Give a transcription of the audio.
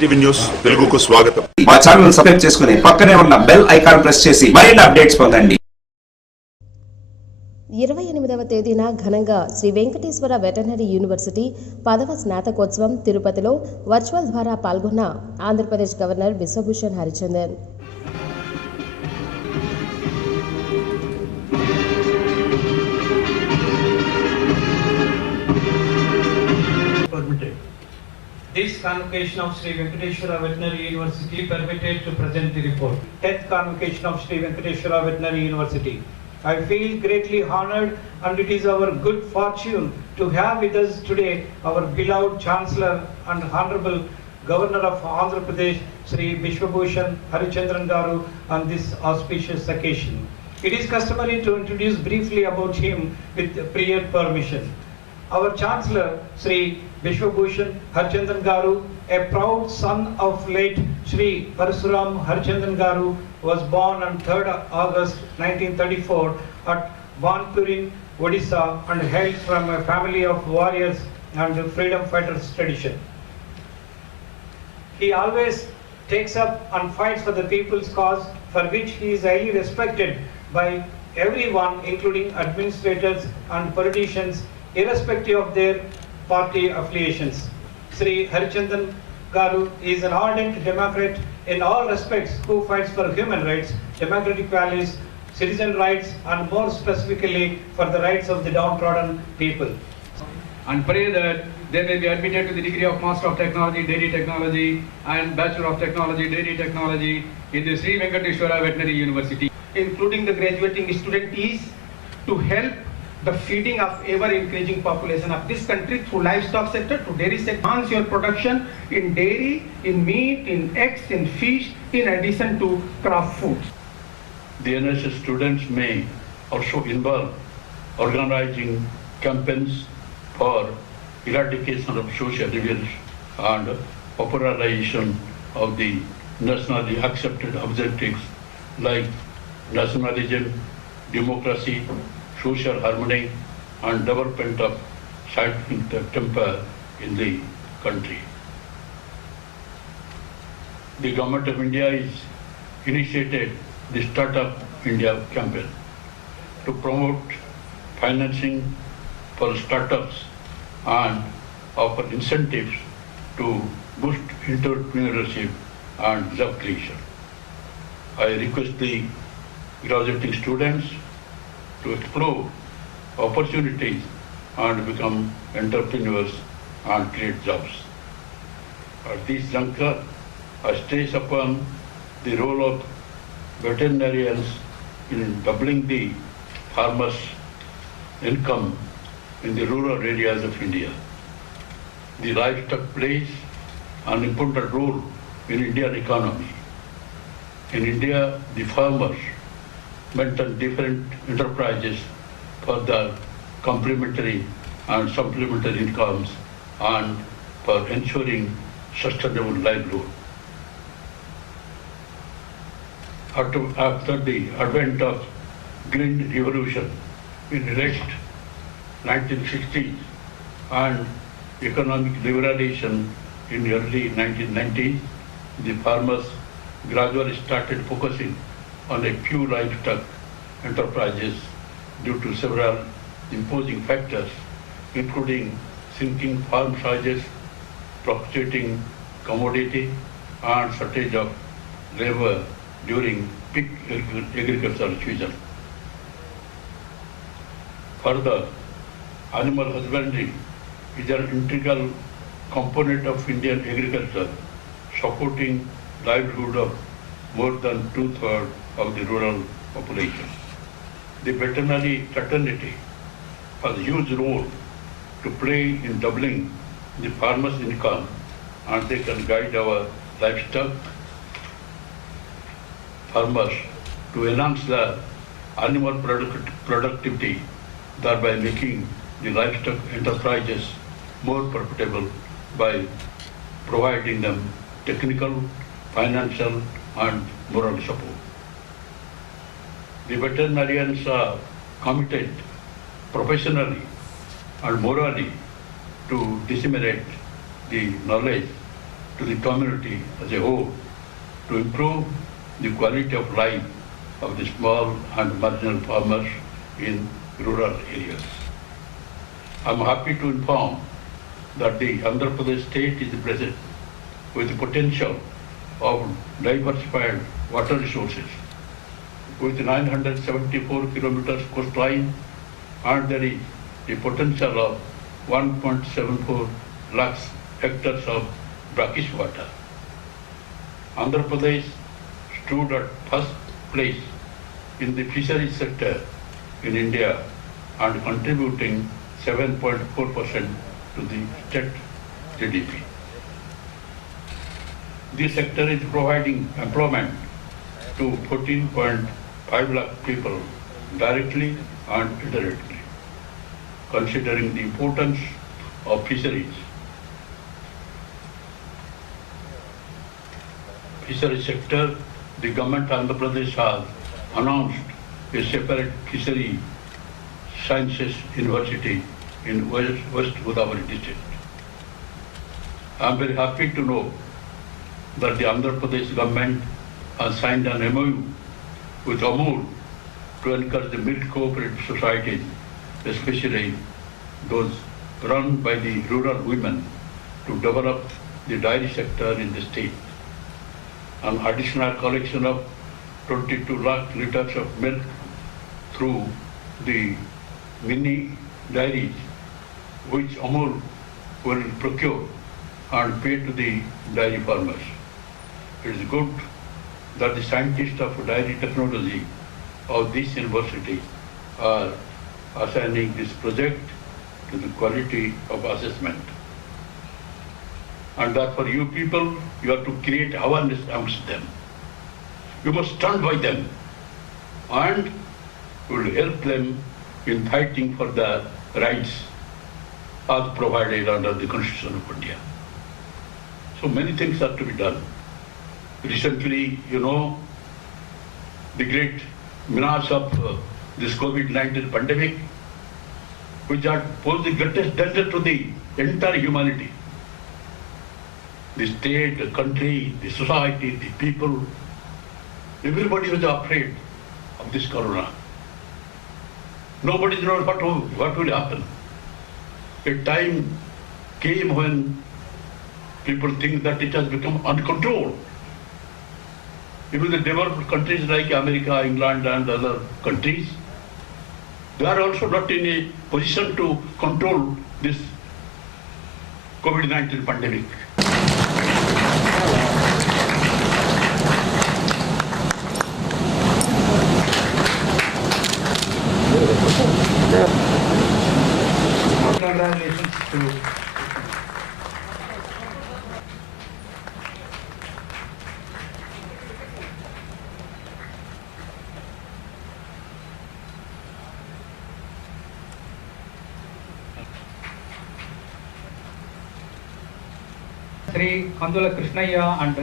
TV news తెలుగుకు స్వాగతం. మా ఛానల్ సబ్స్క్రైబ్ చేసుకుని పక్కనే ఉన్న బెల్ ఐకాన్ ప్రెస్ చేసి మరిన్ని అప్డేట్స్ పొందండి. 28వ తేదీన ఘనంగా శ్రీ వెంకటేశ్వర వెటర్నరీ యూనివర్సిటీ 10వ స్నాతకోత్సవం తిరుపతిలో వర్చువల్ ద్వారా పాల్గొన్న Andhra Pradesh governor Biswabhusan Harichandan. This convocation of Sri Venkateshwara Veterinary University permitted to present the report. 10th convocation of Sri Venkateshwara Veterinary University. I feel greatly honored and it is our good fortune to have with us today our beloved Chancellor and Honorable Governor of Andhra Pradesh, Sri Biswabhushan Harichandran Garu on this auspicious occasion. It is customary to introduce briefly about him with prior permission. Our Chancellor, Sri Biswabhushan Harichandran Garu, a proud son of late Sri Parasuram Harichandran Garu, was born on 3rd August 1934 at Vanpurin, Odisha, and hailed from a family of warriors and freedom fighters tradition. He always takes up and fights for the people's cause, for which he is highly respected by everyone, including administrators and politicians, irrespective of their party affiliations. Sri Harichandran Garu is an ardent Democrat in all respects who fights for human rights, democratic values, citizen rights, and more specifically for the rights of the downtrodden people. And pray that they may be admitted to the degree of Master of Technology, Dairy Technology, and Bachelor of Technology, Dairy Technology in the Sri Venkateshwara Veterinary University. Including the graduating student is to help the feeding of ever-increasing population of this country through livestock sector to dairy sector. Enhance your production in dairy, in meat, in eggs, in fish, in addition to crop foods. The NSS students may also involve organizing campaigns for eradication of social evils and popularization of the nationally accepted objectives like nationalism, democracy, social harmony, and development of scientific temper in the country. The Government of India is initiated the Startup India campaign to promote financing for startups and offer incentives to boost entrepreneurship and job creation. I request the graduating students to explore opportunities and become entrepreneurs and create jobs. At this juncture, I stress upon the role of veterinarians in doubling the farmers' income in the rural areas of India. The livestock plays an important role in Indian economy. In India, the farmers maintain different enterprises for their complementary and supplementary incomes and for ensuring sustainable livelihood. After the advent of Green Revolution in the late 1960s and economic liberalization in the early 1990s, the farmers gradually started focusing on a few livestock enterprises due to several imposing factors, including sinking farm sizes, fluctuating commodity, and shortage of labor during peak agricultural season. Further, animal husbandry is an integral component of Indian agriculture, supporting livelihood of more than 2/3 of the rural population. The veterinary fraternity has a huge role to play in doubling the farmers' income, and they can guide our livestock farmers to enhance the animal productivity, thereby making the livestock enterprises more profitable by providing them technical, financial, and moral support. The veterinarians are committed professionally and morally to disseminate the knowledge to the community as a whole to improve the quality of life of the small and marginal farmers in rural areas. I am happy to inform that the Andhra Pradesh state is present with the potential of diversified water resources with 974 kilometers coastline, and there is a potential of 1.74 lakhs hectares of brackish water. Andhra Pradesh stood at first place in the fisheries sector in India and contributing 7.4% to the state GDP. This sector is providing employment to 14.5 lakh people directly and indirectly. Considering the importance of fisheries sector, the government of Andhra Pradesh has announced a separate fishery sciences university in West Godavari district. I am very happy to know that the Andhra Pradesh government has signed an MOU with Amul to encourage the milk cooperative societies, especially those run by the rural women, to develop the dairy sector in the state. An additional collection of 22 lakh liters of milk through the mini dairies, which Amul will procure and pay to the dairy farmers. It is good that the scientists of dairy technology of this university are assigning this project to the quality of assessment. And that for you people, you have to create awareness amongst them. You must stand by them and you will help them in fighting for their rights as provided under the Constitution of India. So many things are to be done. Recently, you know, the great menace of this COVID-19 pandemic, which had posed the greatest danger to the entire humanity. The state, the country, the society, the people, everybody was afraid of this corona. Nobody knows what will happen. A time came when people think that it has become uncontrolled. Even the developed countries like America, England and other countries, they are also not in a position to control this COVID-19 pandemic. Congratulations to Sri Kandula Krishnaya and